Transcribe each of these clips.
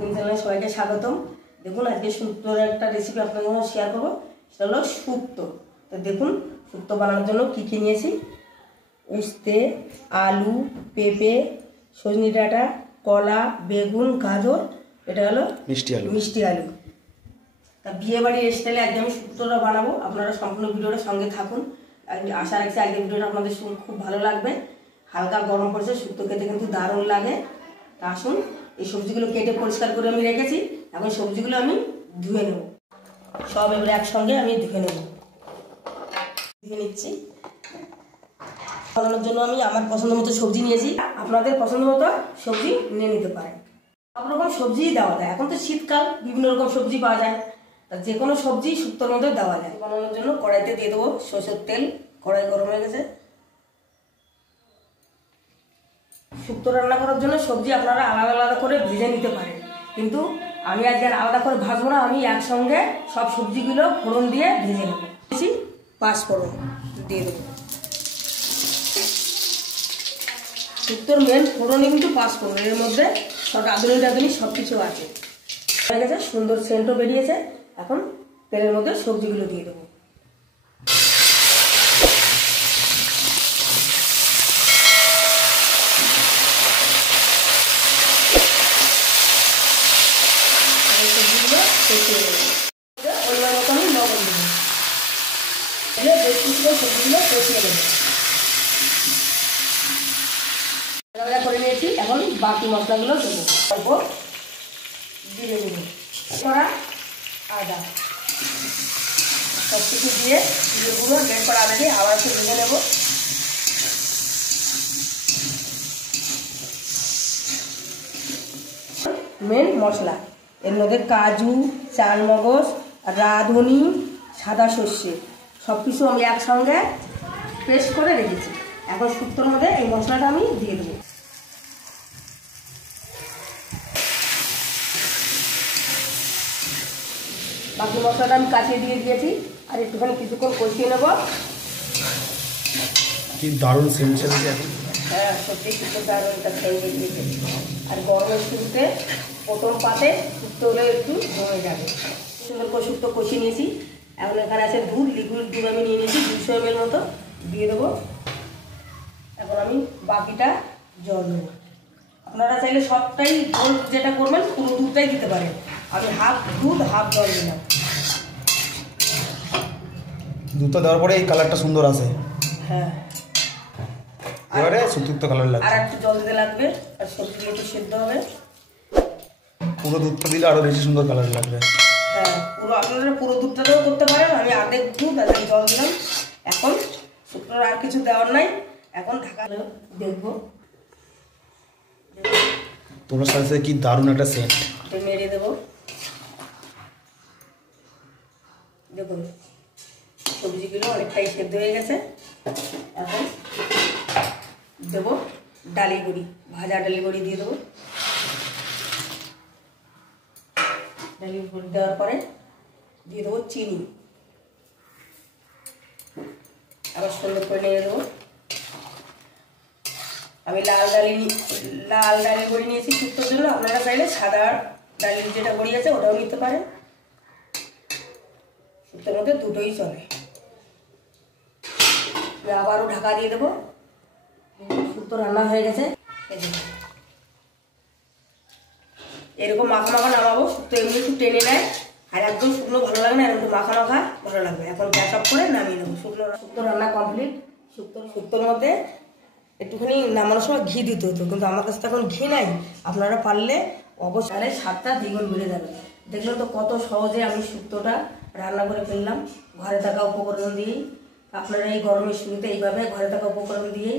Cooking চ্যানেলে সবাইকে স্বাগতম। দেখুন আজকে শুক্তোর একটা রেসিপি আপনাদের সঙ্গে শেয়ার করবো, সেটা হলো শুক্তো। তো দেখুন শুক্তো বানানোর জন্য কী কী নিয়েছি। উস্তে, আলু, পেঁপে, সজনে ডাঁটা, কলা, বেগুন, গাজর, এটা হলো মিষ্টি আলু। তা বিয়েবাড়ির স্টাইলে আজকে আমি শুক্তোটা বানাবো। আপনারা সম্পূর্ণ ভিডিওটার সঙ্গে থাকুন। আশা রাখছি আজকের ভিডিওটা আপনাদের খুব ভালো লাগবে। হালকা গরম পড়ছে, শুক্তো খেতে কিন্তু দারুণ লাগে। তা আসুন, এই সবজিগুলো কেটে পরিষ্কার করে আমি রেখেছি। এখন সবজিগুলো আমি ধুয়ে নেব। সব এবারে একসঙ্গে আমি ধুয়ে নেব। ধুয়ে নিচ্ছি। বানানোর জন্য আমি আমার পছন্দ মতো সবজি নিয়েছি। আপনাদের পছন্দ মতো সবজি নিয়ে নিতে পারেন। সব রকম সবজিই দেওয়া যায়। এখন তো শীতকাল, বিভিন্ন রকম সবজি পাওয়া যায়। তা যে কোনো সবজি শুক্তোর মধ্যে দেওয়া যায়। বানানোর জন্য কড়াইতে দিয়ে দেবো সরষের তেল। কড়াই গরম হয়ে গেছে। শুক্তো রান্না করার জন্য সবজি আপনারা আলাদা আলাদা করে ভেজে নিতে পারেন, কিন্তু আমি আজকে আলাদা করে ভাজবো না। আমি একসঙ্গে সব সবজিগুলো ফোড়ন দিয়ে ভেজে নেব। পাঁচফোড়ন দিয়ে দেবো। শুক্তোর মেন ফোড়নই কিন্তু পাঁচফোড়ন। এর মধ্যে সব রাঁধুনি সব কিছু আছে। হয়ে গেছে, সুন্দর সেন্টও বেরিয়েছে। এখন তেলের মধ্যে সবজিগুলো দিয়ে দেবো। পরিমাণ মতো আমি লবণ দেবো। বেশ কিছুটা সবজিগুলো কষিয়ে দেবো। ভাজা করে নিয়েছি। এখন বাকি মশলাগুলো দেবো। অল্প জিরে দেবো, করা আদা, সব কিছু দিয়ে জিরে গুঁড়ো বের করা আদা দিয়ে আবার একটু ভেজে নেবো। মেন মশলা এর মধ্যে কাজু, চালমগজ, রাঁধুনি, সাদা সর্ষে সব কিছু আমি একসঙ্গে পেস্ট করে রেখেছি। এখন শুক্তোর মধ্যে এই মশলাটা আমি দিয়ে দেবো। বাকি মশলাটা আমি কাটিয়ে দিয়ে দিয়েছি। আর একটুখানি কিছুক্ষণ কষিয়ে নেব। কি দারুণ সেন্ট চলছে এখন। হ্যাঁ, সত্যি শুক্তো দারুণ একটা সেন্ট দিয়েছে। আর গরমের শুরুতে প্রথম পাতে শুক্তো হলে একটু জমে যাবে। সুন্দর করে শুক্তো কষিয়ে নিয়েছি। এখন এখানে আছে দুধ, লিকুইড দুধ আমি নিয়ে নিয়েছি 200 ml মতো, দিয়ে দেবো। এখন আমি বাকিটা জল দেবো। আপনারা চাইলে সবটাই জল যেটা করবেন পুরো দুধটাই দিতে পারেন। আমি হাফ দুধ হাফ জল দিলাম। দুধটা দেওয়ার পরে এই কালারটা সুন্দর আসে। হ্যাঁ, এবারে শুক্তো কালার লাগবে। আর একটু জল দিতে লাগবে। আর সবজিগুলো একটু সেদ্ধ হবে। পুরো দুধটা দিলে আরো বেশি সুন্দর কালার লাগবে। হ্যাঁ, আপনারা পুরো দুধটাতেও করতে পারেন। আমি অর্ধেক দুধ আর জল দিলাম। এখন শুক্তোর আর কিছু দেওয়ার নাই। এখন ঢাকা দেখবো। তোমার সাথে কি দারুণ একটা সেন্ট। নেড়ে দেবো। দেখুন সবজিগুলো অনেকটাই সেদ্ধ হয়ে গেছে। এখন দেবো ডালি বড়ি, ভাজা ডালি বড়ি দিয়ে দেবো। ডালি বড়ি দেওয়ার পরে দিয়ে দেবো চিনি। আবার সুন্দর করে নেড়ে দেবো। আমি লাল ডালি বড়ি নিয়েছি শুক্তোর জন্য। আপনারা চাইলে সাদা ডালির যেটা বড়ি আছে ওটাও নিতে পারেন। শুক্তোর মধ্যে দুটোই চলে। আবারও ঢাকা দিয়ে দেবো। শুক্তো রান্না হয়ে গেছে। এরকম মাখা মাখা নামাবো। শুক্তো এমনি একটু টেনে নেয়, আর একদম শুকনো ভালো লাগে না, এরকম মাখা মাখা ভালো লাগবে। এখন গ্যাস অফ করে নামিয়ে নেবো। শুক্তো রান্না কমপ্লিট। শুক্তোর মধ্যে একটুখানি নামানোর সময় ঘি দিতে হতো, কিন্তু আমার কাছে তো এখন ঘি নাই। আপনারা পারলে অবশ্যই স্বাদটা দ্বিগুণ বেড়ে যাবে। দেখলেন তো কত সহজে আমি শুক্তোটা রান্না করে ফেললাম ঘরে থাকা উপকরণ দিয়েই। আপনারা এই গরমের শুরুতে এইভাবে ঘরে থাকা উপকরণ দিয়েই,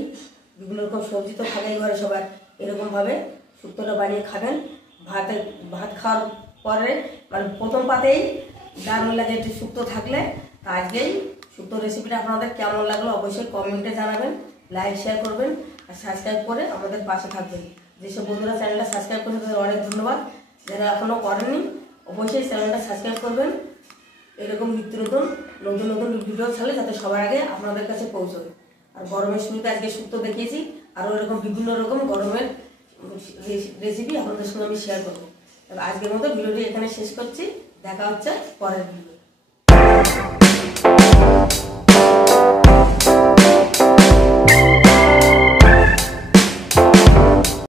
বিভিন্ন রকম সবজি তো থাকেই ঘরে সবার, এরকমভাবে শুক্তোটা বানিয়ে খাবেন। ভাত খাওয়ার পরে মানে প্রথম পাতেই দারুণ লাগে একটু শুক্তো থাকলে। তা আজকেই শুক্তো রেসিপিটা আপনাদের কেমন লাগলো অবশ্যই কমেন্টে জানাবেন। লাইক শেয়ার করবেন আর সাবস্ক্রাইব করে আমাদের পাশে থাকবেন। যেসব বন্ধুরা চ্যানেলটা সাবস্ক্রাইব করেছে তাদের অনেক ধন্যবাদ। যারা এখনও করেননি অবশ্যই চ্যানেলটা সাবস্ক্রাইব করবেন। এরকম নিত্য নতুন ভিডিও ছাড়লে যাতে সবার আগে আপনাদের কাছে পৌঁছবে। আর গরমের শুরুতে আজকে শুক্তো দেখিয়েছি, আরও এরকম বিভিন্ন রকম গরমের রেসিপি আপনাদের সঙ্গে আমি শেয়ার করবো। আজকের মতো ভিডিওটি এখানে শেষ করছি, দেখা হচ্ছে পরের ভিডিও।